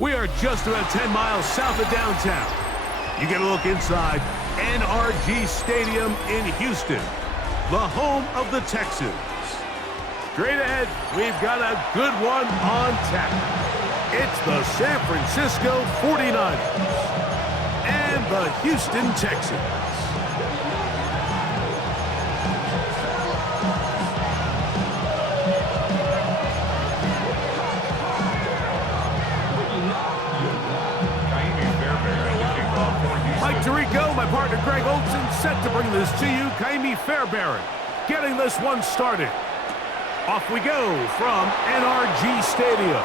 We are just about 10 miles south of downtown. You get a look inside NRG Stadium in Houston, the home of the Texans. Straight ahead, we've got a good one on tap. It's the San Francisco 49ers and the Houston Texans. Mike Tirico, my partner Greg Olson, set to bring this to you. Kaimi Fairbairn getting this one started. Off we go from NRG Stadium.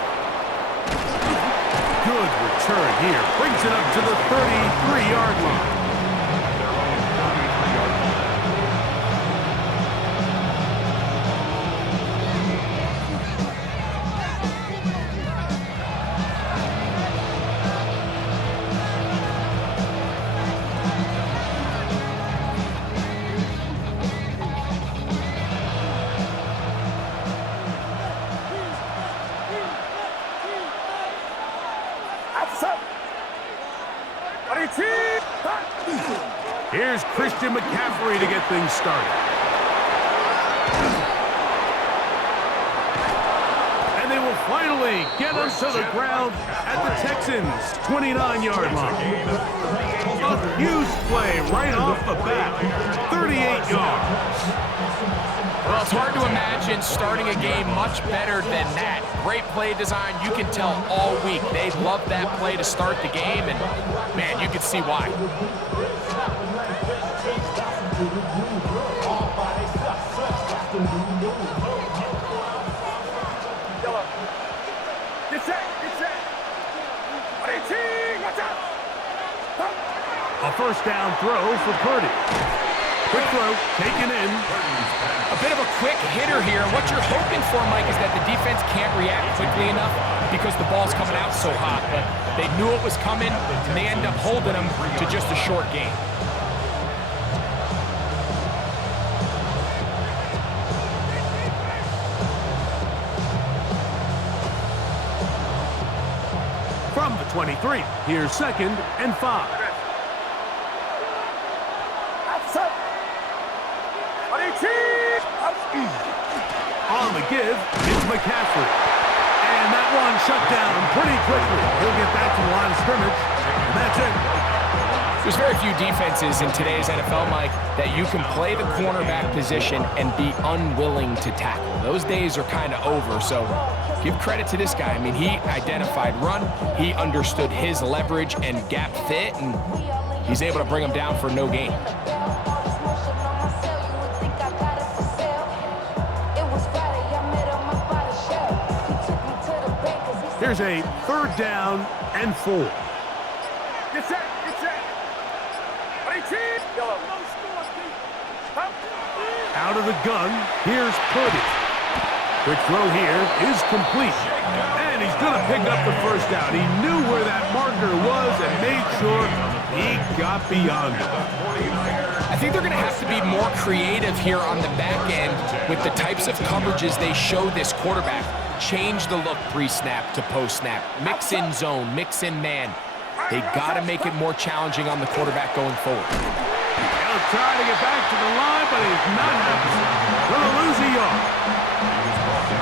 Good return here. Brings it up to the 33-yard line. Here's Christian McCaffrey to get things started. And they will finally get him to the ground at the Texans' 29-yard line. A huge play right off the bat, 38 yards. Well, it's hard to imagine starting a game much better than that. Great play design. You can tell all week they love that play to start the game, and, man, you can see why. A first down throw for Purdy. Quick throw, taken in. A bit of a quick hitter here. What you're hoping for, Mike, is that the defense can't react quickly enough because the ball's coming out so hot. But they knew it was coming, and they end up holding them to just a short game. From the 23, here's 2nd and 5. On the give, it's McCaffrey. And that one shut down pretty quickly. He'll get back to the line of scrimmage, and that's it. There's very few defenses in today's NFL, Mike, that you can play the cornerback position and be unwilling to tackle. Those days are kind of over, so give credit to this guy. I mean, he identified run, he understood his leverage and gap fit, and he's able to bring him down for no gain. Here's a 3rd down and 4. Out of the gun, here's Purdy. Quick throw here is complete. And he's going to pick up the first down. He knew where that marker was and made sure he got beyond it. I think they're going to have to be more creative here on the back end with the types of coverages they show this quarterback. Change the look pre-snap to post-snap. Mix in zone, mix in man. They got to make it more challenging on the quarterback going forward. He'll try to get back to the line, but he's not happening. Gonna lose a yard.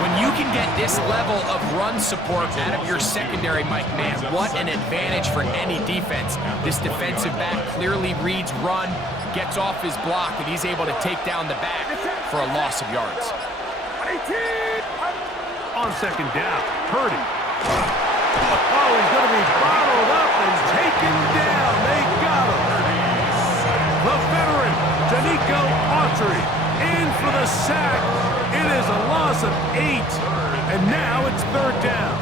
When you can get this level of run support out of your secondary, Mike, man, what an advantage for any defense. This defensive back clearly reads run, gets off his block, and he's able to take down the back for a loss of yards. On 2nd down, Purdy. Oh, he's going to be bottled up and taken down. They got him. The veteran, Danico Autry, in for the sack. It is a loss of 8, and now it's 3rd down.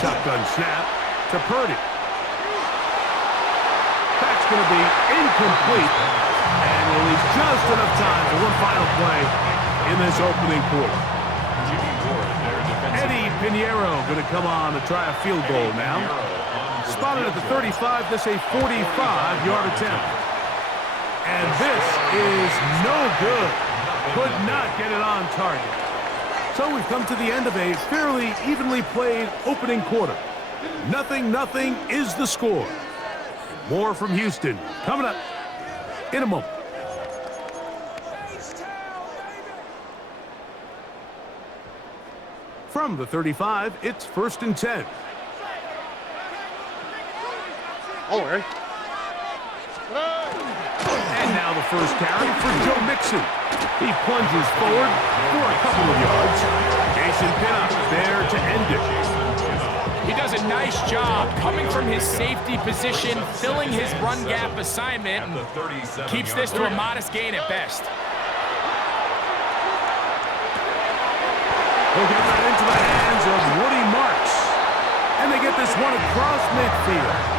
Shotgun snap to Purdy. That's going to be incomplete, and will leave just enough time for one final play in this opening quarter. Eddie Pinheiro going to come on to try a field goal now. Spotted at the 35, this a 45-yard attempt. And this is no good. Could not get it on target. So we've come to the end of a fairly evenly played opening quarter. 0-0 is the score. More from Houston coming up in a moment. From the 35, it's 1st and 10. Oh, right. And now the first carry for Joe Mixon. He plunges forward for a couple of yards. Jason Pinnock there to end it. He does a nice job coming from his safety position, filling his run gap assignment, and keeps this to a modest gain at best. He'll get that into the hands of Woody Marks. And they get this one across midfield.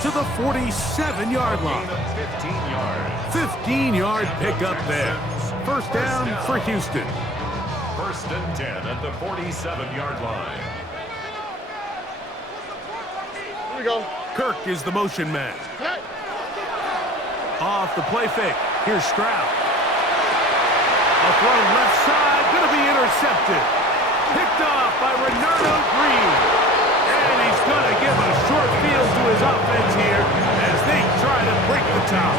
To the 47-yard line. 15-yard pickup there. First down for Houston. 1st and 10 at the 47-yard line. Here we go. Kirk is the motion man. Off the play fake. Here's Stroud. A throw left side, going to be intercepted. Picked off by Renardo Green. And he's going to give a short field to his offense here as they try to break the top.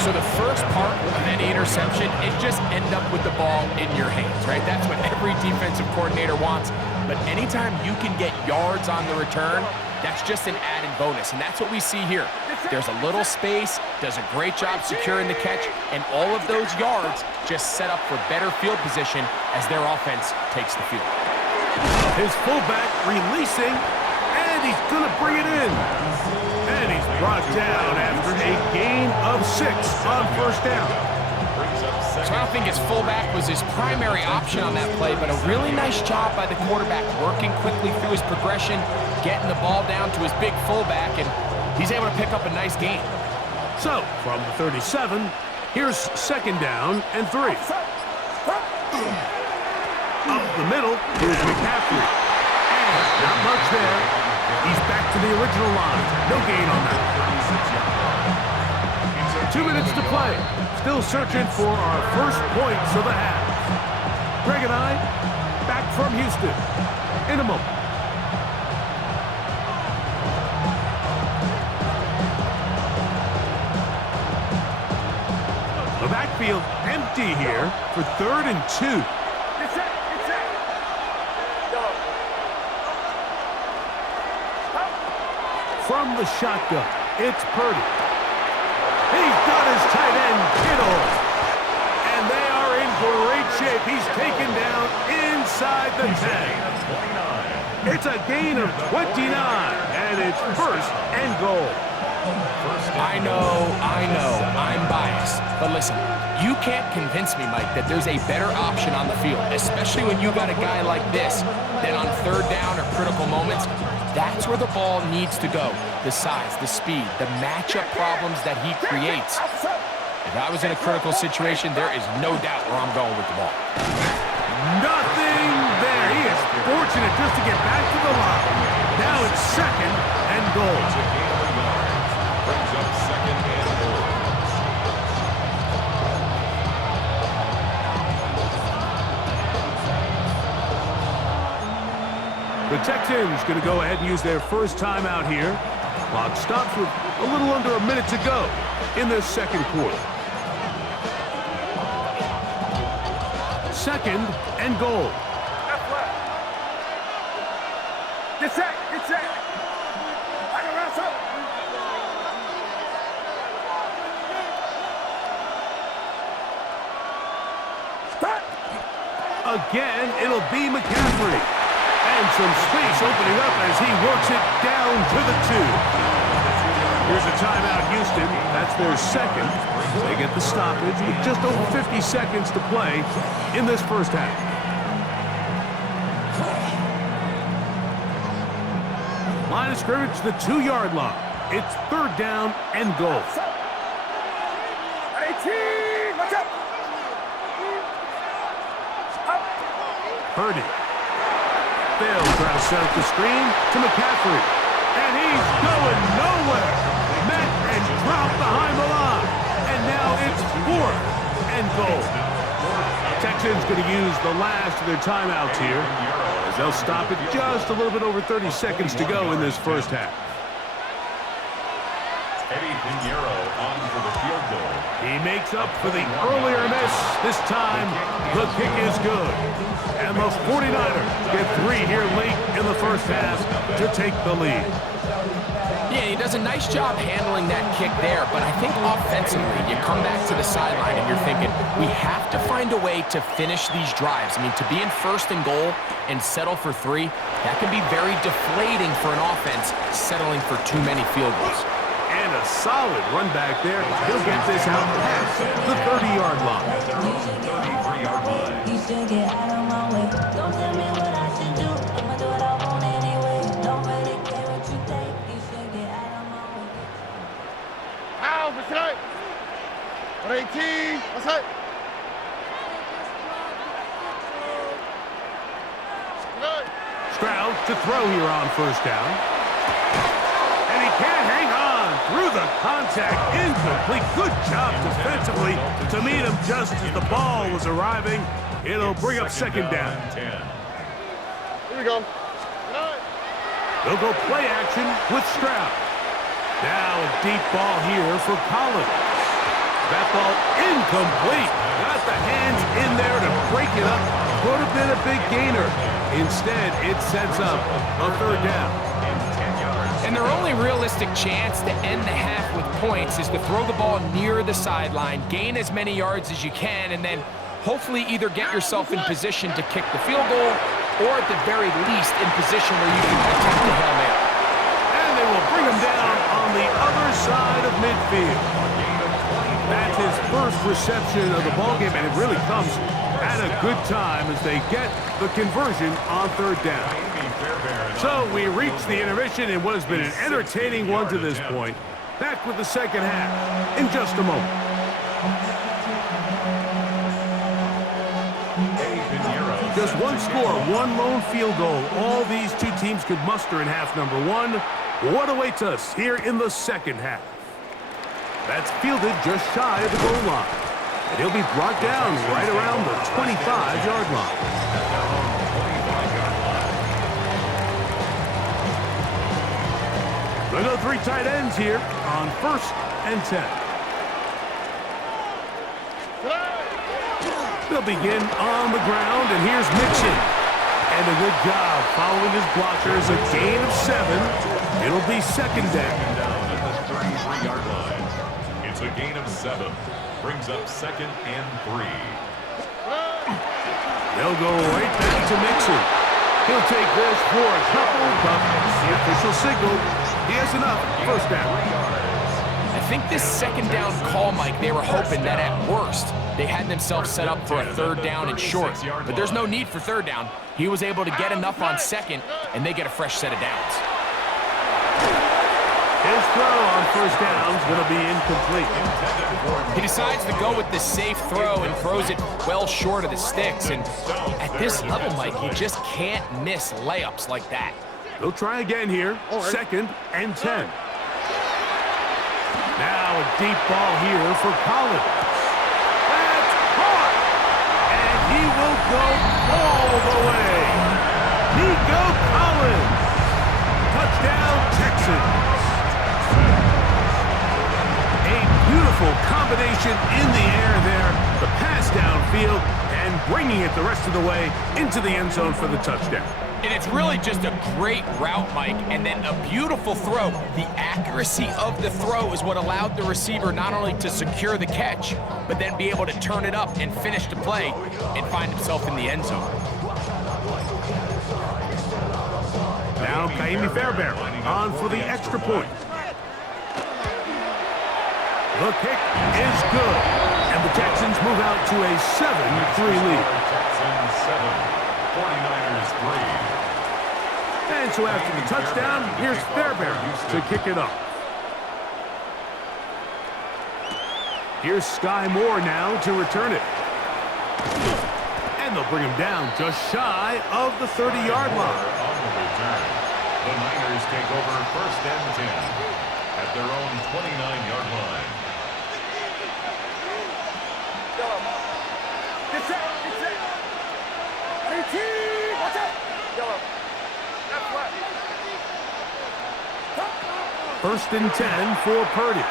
So the first part of any interception is just end up with the ball in your hands, right? That's what every defensive coordinator wants. But anytime you can get yards on the return, that's just an added bonus. And that's what we see here. There's a little space, does a great job securing the catch, and all of those yards just set up for better field position as their offense takes the field. His fullback releasing, and he's going to bring it in. And he's brought down after a gain of 6 on first down. So I don't think his fullback was his primary option on that play, but a really nice job by the quarterback working quickly through his progression, getting the ball down to his big fullback, and he's able to pick up a nice gain. So, from the 37, here's 2nd down and 3. Up the middle, here's McCaffrey. And not much there. He's back to the original line. No gain on that. 2 minutes to play. Still searching for our first points of the half. Greg and I, back from Houston in a moment. The backfield empty here for 3rd and 2. From the shotgun, it's Purdy. He's got his tight end, Kittle. And they are in great shape. He's taken down inside the 10. It's a gain of 29, and it's 1st and goal. I know, I'm biased. But listen, you can't convince me, Mike, that there's a better option on the field, especially when you got a guy like this, that on 3rd down or critical moments, that's where the ball needs to go. The size, the speed, the matchup problems that he creates. If I was in a critical situation, there is no doubt where I'm going with the ball. Nothing there. He is fortunate just to get back to the line. Now it's 2nd and goal. Brings up 2nd and goal. The Texans going to go ahead and use their first timeout here. Clock stops with a little under a minute to go in this 2nd quarter. 2nd and goal. Get set. Again, it'll be McCaffrey. And some space opening up as he works it down to the 2. Here's a timeout, Houston. That's their second. They get the stoppage with just over 50 seconds to play in this first half. Line of scrimmage, the 2-yard line. It's third down and goal. 18, watch out. Purdy. They'll try to set up the screen to McCaffrey. And he's going nowhere. Met and dropped behind the line. And now it's fourth and goal. Texans going to use the last of their timeouts here, as they'll stop it just a little bit over 30 seconds to go in this first half. Eddie Pinheiro on for the field goal. He makes up for the earlier miss. This time, the kick is good. And the 49ers get 3 here late in the first half to take the lead. Yeah, he does a nice job handling that kick there, but I think offensively, you come back to the sideline and you're thinking, we have to find a way to finish these drives. I mean, to be in first and goal and settle for 3, that can be very deflating for an offense settling for too many field goals. And a solid run back there. He'll get this out past the 30-yard line. 33-yard line. You should get out of my way. Don't tell me what I should do. I'ma do what I want anyway. Don't really care what you think. You should get out of my way. Out for tonight. 118, what's that? Stroud to throw here on first down. And he can't hang on through the contact. Incomplete. Good job defensively to meet him just as the ball was arriving. It'll bring up second down. 10. Here we go. They'll go play action with Stroud. Now a deep ball here for Collins. That ball incomplete. Got the hands in there to break it up. Could have been a big gainer. Instead, it sets up a third down. And their only realistic chance to end the half with points is to throw the ball near the sideline, gain as many yards as you can, and then hopefully either get yourself in position to kick the field goal or at the very least in position where you can attempt the Hail Mary. And they will bring him down on the other side of midfield. That's his first reception of the ballgame, and it really comes at a good time as they get the conversion on third down. So we reach the intermission in what has been an entertaining one to this point. Back with the second half in just a moment. Just one score, one lone field goal. All these two teams could muster in half number 1. What awaits us here in the second half? That's fielded just shy of the goal line. And he'll be brought down right around the 25-yard line. We'll go 3 tight ends here on first and 10. They'll begin on the ground, and here's Mixon. And a good job following his blockers, a gain of 7. It'll be second down. Down at the 33-yard line. It's a gain of 7. Brings up second and 3. They'll go right back to Mixon. He'll take this for a couple, but the official signal, he has enough. First down. I think this second down call, Mike, they were hoping that at worst they had themselves set up for a third down and short. But there's no need for third down. He was able to get enough on second, and they get a fresh set of downs. His throw on first down is going to be incomplete. He decides to go with the safe throw and throws it well short of the sticks. And at this level, Mike, you just can't miss layups like that. They'll try again here. Second and 10. Now a deep ball here for Collins. That's caught! And he will go all the way. Nico Collins. Touchdown, Texans. A beautiful combination in the air there. The pass downfield and bringing it the rest of the way into the end zone for the touchdown. And it's really just a great route, Mike, and then a beautiful throw. The accuracy of the throw is what allowed the receiver not only to secure the catch, but then be able to turn it up and finish the play and find himself in the end zone. Kaimi Fairbairn on for the extra point. The kick is good, and the Texans move out to a 7-3 lead. Texans 7, 49ers 3. And so after the touchdown, here's Fairbairn to kick it off. Here's Sky Moore now to return it. And they'll bring him down just shy of the 30-yard line. On the return, the Niners take over 1st and 10 at their own 29-yard line. Get set. 18. Watch out. Yellow. Left, left. 1st and 10 for Purdy.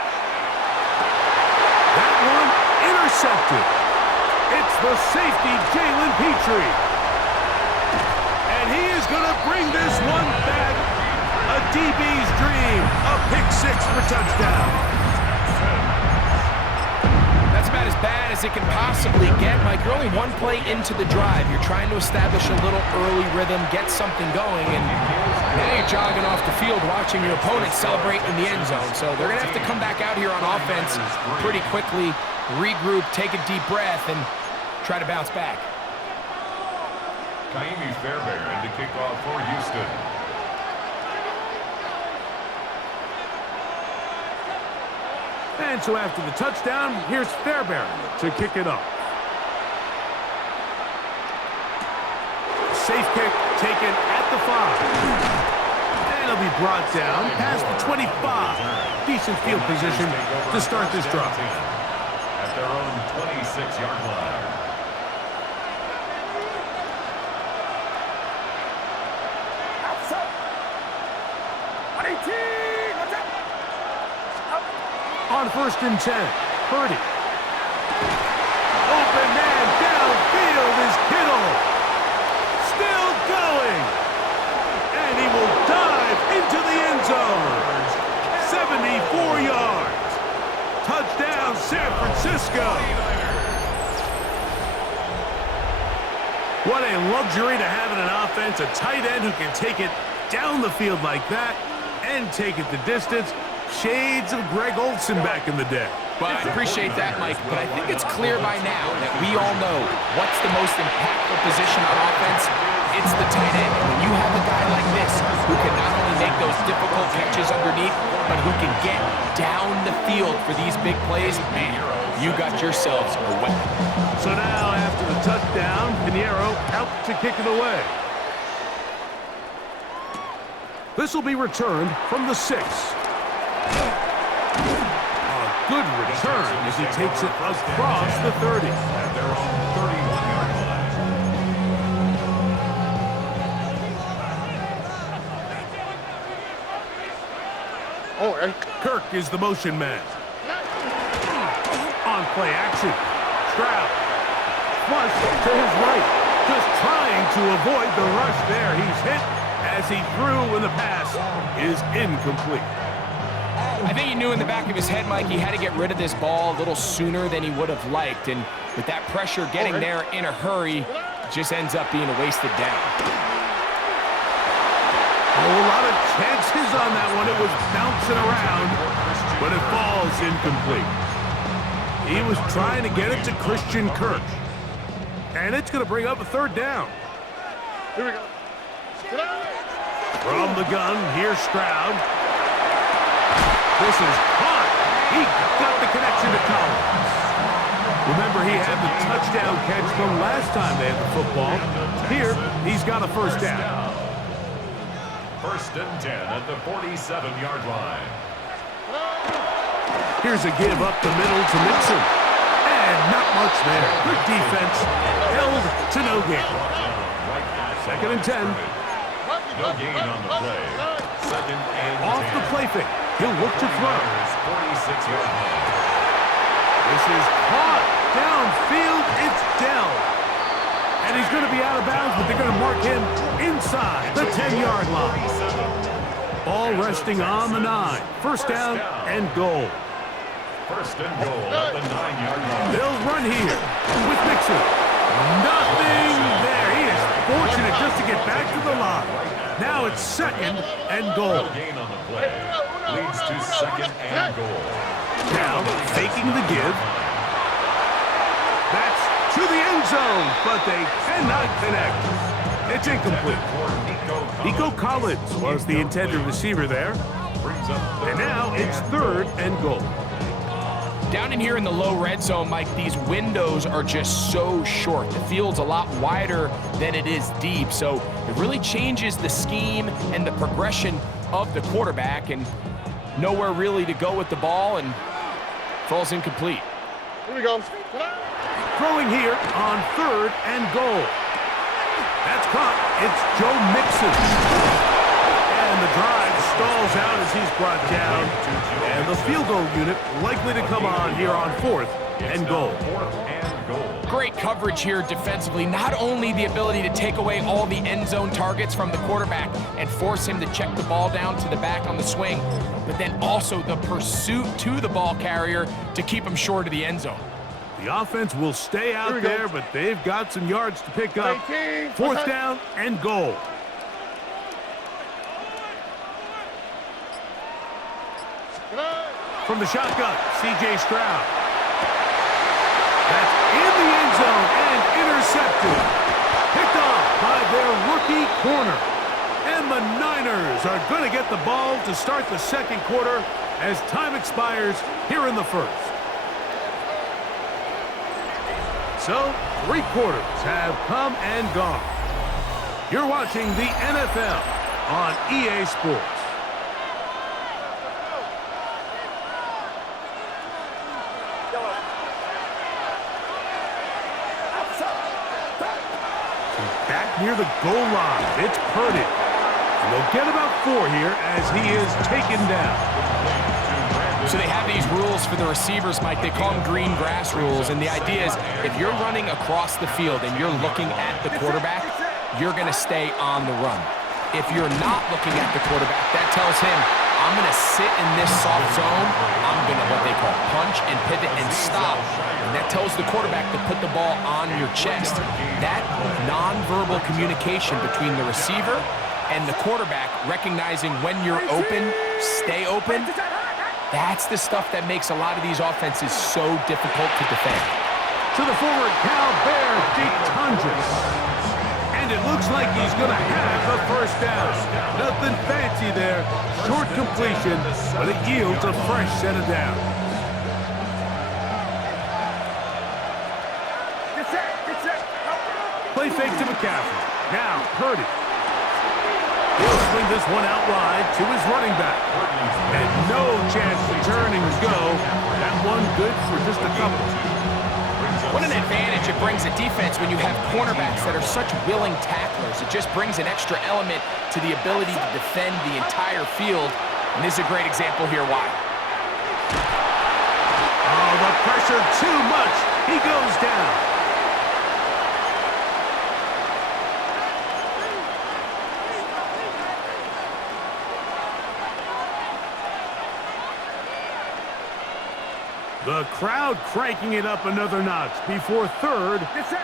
That one intercepted. It's the safety, Jalen Petrie. And he is going to bring this one back. A DB's dream. A pick six for touchdown. That's about as bad as it can possibly get, Mike. You're only one play into the drive. You're trying to establish a little early rhythm, get something going, and now you're jogging off the field watching your opponent celebrate in the end zone. So they're going to have to come back out here on offense pretty quickly, regroup, take a deep breath, and try to bounce back. Kaimi Fairbairn to kick off for Houston. And so after the touchdown, here's Fairbairn to kick it off. Safe kick taken at the 5. And it'll be brought down past the 25. Decent field position to start this drive. At their own 26-yard line. Outside. 118. Watch out. On 1st and 10, Purdy. Open man downfield is Kittle. Still going. And he will dive into the end zone. 74 yards. Touchdown, San Francisco. What a luxury to have in an offense, a tight end who can take it down the field like that and take it the distance. Shades of Greg Olsen back in the day. Well, I appreciate that, Mike, but I think it's clear by now that we all know what's the most impactful position on offense. It's the tight end. When you have a guy like this who can not only make those difficult catches underneath, but who can get down the field for these big plays, man, you got yourselves a weapon. So now, after the touchdown, Pinheiro out to kick it away. This will be returned from the 6. A good return as he takes it across the 30. At their own 31-yard line. Oh, hey. Kirk is the motion man. On play action. Stroud. Flush to his right. Just trying to avoid the rush there. He's hit as he threw when the pass is incomplete. I think he knew in the back of his head, Mike, he had to get rid of this ball a little sooner than he would have liked. And with that pressure getting there in a hurry, it just ends up being a wasted down. A lot of chances on that one. It was bouncing around, but it falls incomplete. He was trying to get it to Christian Kirk. And it's going to bring up a 3rd down. Here we go. From the gun, here's Stroud. This is caught. He got the connection to Collins. Remember, he had the touchdown catch the last time they had the football. Here, he's got a 1st down. 1st and 10 at the 47-yard line. Here's a give up the middle to Mixon. And not much there. Good defense. Held to no gain. 2nd and 10. No gain on the play. 2nd and 10. Off the play fake. He'll look to throw. 46-yard line. This is caught. Downfield, it's Dell. And he's going to be out of bounds, but they're going to mark him inside the 10-yard line. Ball resting on the 9. 1st down and goal. 1st and goal at the 9-yard line. They'll run here with Mixon. Nothing there. He is fortunate just to get back to the line. Now it's second and goal. No gain on the play. Leads to second and goal. Now faking the give. That's to the end zone, but they cannot connect. It's incomplete. Nico Collins was the intended receiver there. And now it's third and goal. Down in here in the low red zone, Mike, these windows are just so short. The field's a lot wider than it is deep, so it really changes the scheme and the progression of the quarterback, and nowhere really to go with the ball, and falls incomplete. Here we go. Throwing here on third and goal. That's caught. It's Joe Mixon. And the drive stalls out as he's brought down. And the field goal unit likely to come on here on fourth and goal. Great coverage here defensively. Not only the ability to take away all the end zone targets from the quarterback and force him to check the ball down to the back on the swing, but then also the pursuit to the ball carrier to keep him short of the end zone. The offense will stay out there, but they've got some yards to pick up. Fourth down and goal. From the shotgun, C.J. Stroud. That's in the end zone and intercepted. Picked off by their rookie corner. And the Niners are going to get the ball to start the second quarter as time expires here in the first. So, 3 quarters have come and gone. You're watching the NFL on EA Sports. Back near the goal line, it's Purdy. And they'll get about 4 here as he is taken down. So they have these rules for the receivers, Mike. They call them green grass rules. And the idea is if you're running across the field and you're looking at the quarterback, you're going to stay on the run. If you're not looking at the quarterback, that tells him, I'm going to sit in this soft zone. I'm going to what they call punch and pivot and stop. And that tells the quarterback to put the ball on your chest. That nonverbal communication between the receiver and the quarterback, recognizing when you're open, stay open, that's the stuff that makes a lot of these offenses so difficult to defend. To the forward, Cal Bear Detonjas. And it looks like he's going to have a first down. Nothing fancy there. Short completion, but it yields a fresh set of downs. Play fake to McCaffrey. Now, Purdy. He'll swing this one out wide to his running back. And no chance to turn and go. That one good for just a couple. What an advantage it brings a defense when you have cornerbacks that are such willing tacklers. It just brings an extra element to the ability to defend the entire field. And this is a great example here why. Oh, the pressure too much. He goes down. The crowd cranking it up another notch before third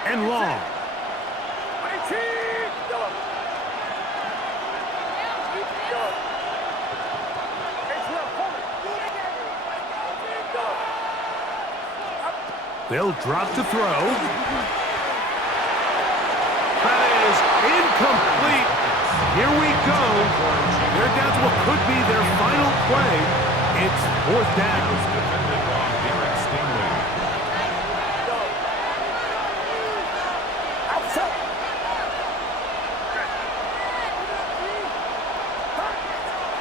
and long. They'll drop to throw. That is incomplete. Here we go. They're down to what could be their final play. It's fourth down.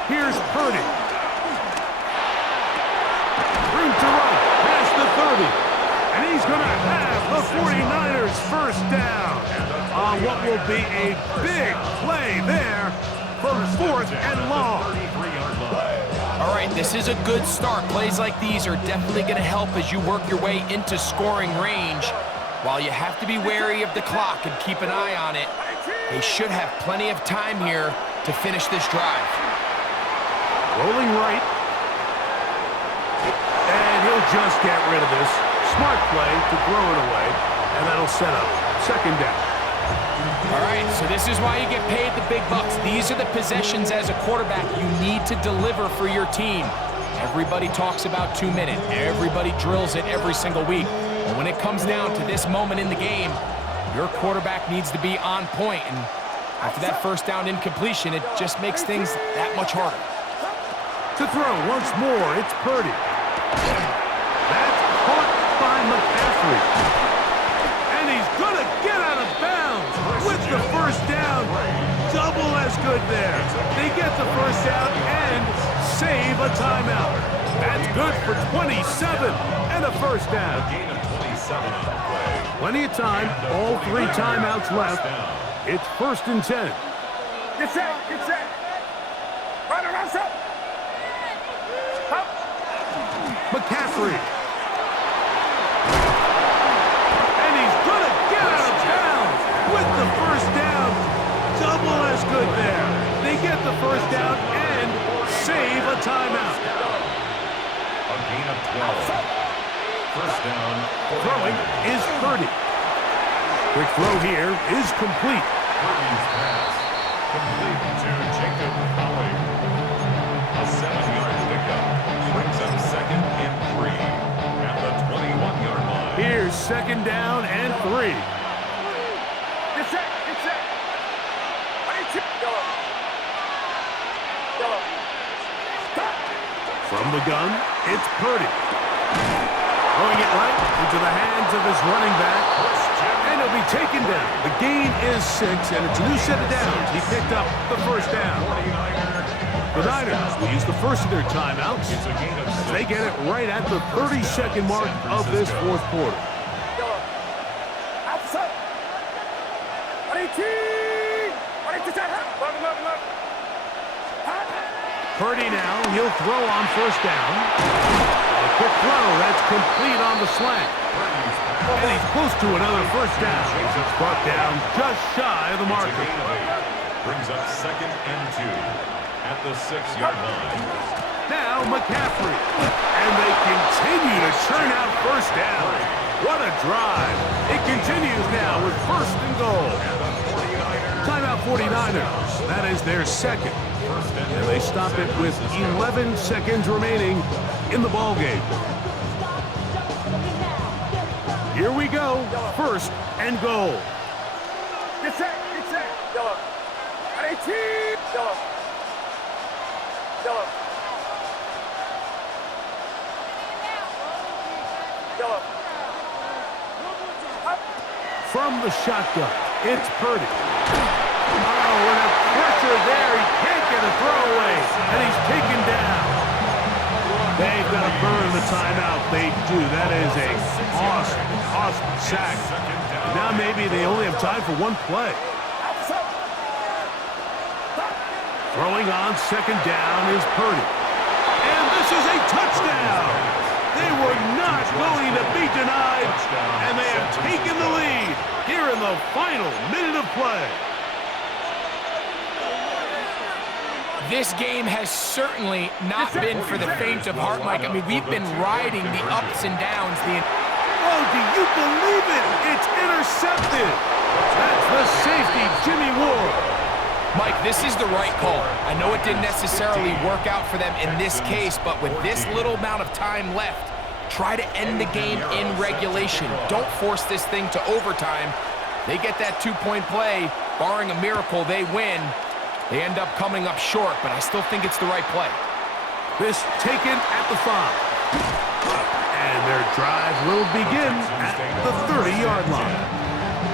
Here's Purdy. Room to run past the 30. And he's going to have the 49ers first down on what will be a big play there from fourth and long. All right, this is a good start. Plays like these are definitely going to help as you work your way into scoring range. While you have to be wary of the clock and keep an eye on it, they should have plenty of time here to finish this drive. Rolling right. And he'll just get rid of this. Smart play to throw it away. And that'll set up second down. All right, so this is why you get paid the big bucks. These are the possessions as a quarterback you need to deliver for your team. Everybody talks about 2 minutes. Everybody drills it every single week. But when it comes down to this moment in the game, your quarterback needs to be on point. And after that first down incompletion, it just makes things that much harder. To throw once more, it's Purdy. That's caught by McCaffrey. And he's going to get out of bounds with the first down. Double as good there. They get the first down and save a timeout. That's good for 27 and a first down. A gain of 27 on the play. Plenty of time, all 3 timeouts left. It's 1st and 10. Get set, get set. Run around, set. McCaffrey. And he's going to get out of bounds with the first down. Double as good there. They get the first down and save a timeout. A gain of 12. First down. Throwing is Purdy. Quick throw here is complete. Purdy's pass. Complete to Jacob Holly. A 7-yard pickup. Brings up 2nd and 3 at the 21-yard line. Here's 2nd down and 3. Get set, get set. Go. From the gun, it's Purdy. Throwing it right into the hands of his running back. And he'll be taken down. The gain is 6, and it's a new set of downs. He picked up the first down. The Niners will use the first of their timeouts. It's a gain of 6. They get it right at the 30-second mark of this 4th quarter. Outside. 18. Purdy now, he'll throw on first down. A quick throw, that's complete on the slant. And he's close to another first down. He's brought down just shy of the It's a marker. gain of 8. Brings up 2nd and 2 at the 6-yard line. Now McCaffrey. And they continue to churn out first down. What a drive. It continues now with 1st and goal. Timeout 49ers. That is their 2nd. And they stop it with 11 seconds remaining in the ballgame. Here we go. 1st and goal. Get set, get set. Go. 18. Go. Go. Go. From the shotgun, it's Purdy. Oh, and a pressure there. He can't get a throwaway, and he's taken down. They've got to burn the timeout. They do. That is a awesome sack. Now maybe they only have time for one play. Throwing on 2nd down is Purdy. And this is a touchdown. They were not going to be denied, and they have taken the lead here in the final minute of play. This game has certainly not been for the faint of heart, Mike. I mean, we've been riding the ups and downs. Oh, do you believe it? It's intercepted. That's the safety, Jimmy Ward. Mike, this is the right call. I know it didn't necessarily work out for them in this case, but with this little amount of time left, try to end the game in regulation. Don't force this thing to overtime. They get that 2-point play. Barring a miracle, they win. They end up coming up short, but I still think it's the right play. This taken at the 5. And their drive will begin at the 30-yard line.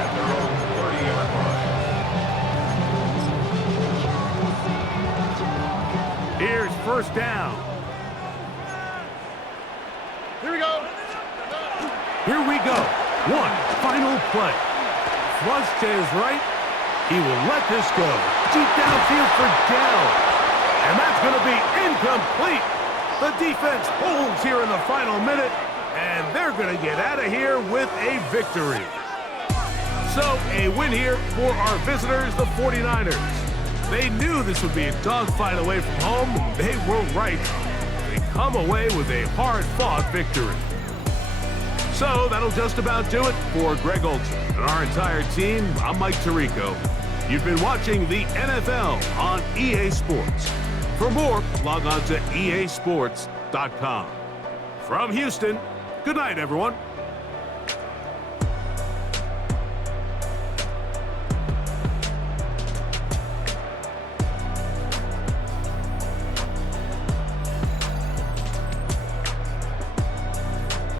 At their own 30-yard line. Here's 1st down. Here we go. Here we go. One final play. Flush to his right. He will let this go. Deep downfield for Dell. And that's going to be incomplete. The defense holds here in the final minute, and they're going to get out of here with a victory. So, a win here for our visitors, the 49ers. They knew this would be a dogfight away from home, and they were right. They come away with a hard-fought victory. So that'll just about do it for Greg Olson and our entire team. I'm Mike Tirico. You've been watching the NFL on EA Sports. For more, log on to easports.com. From Houston, good night, everyone.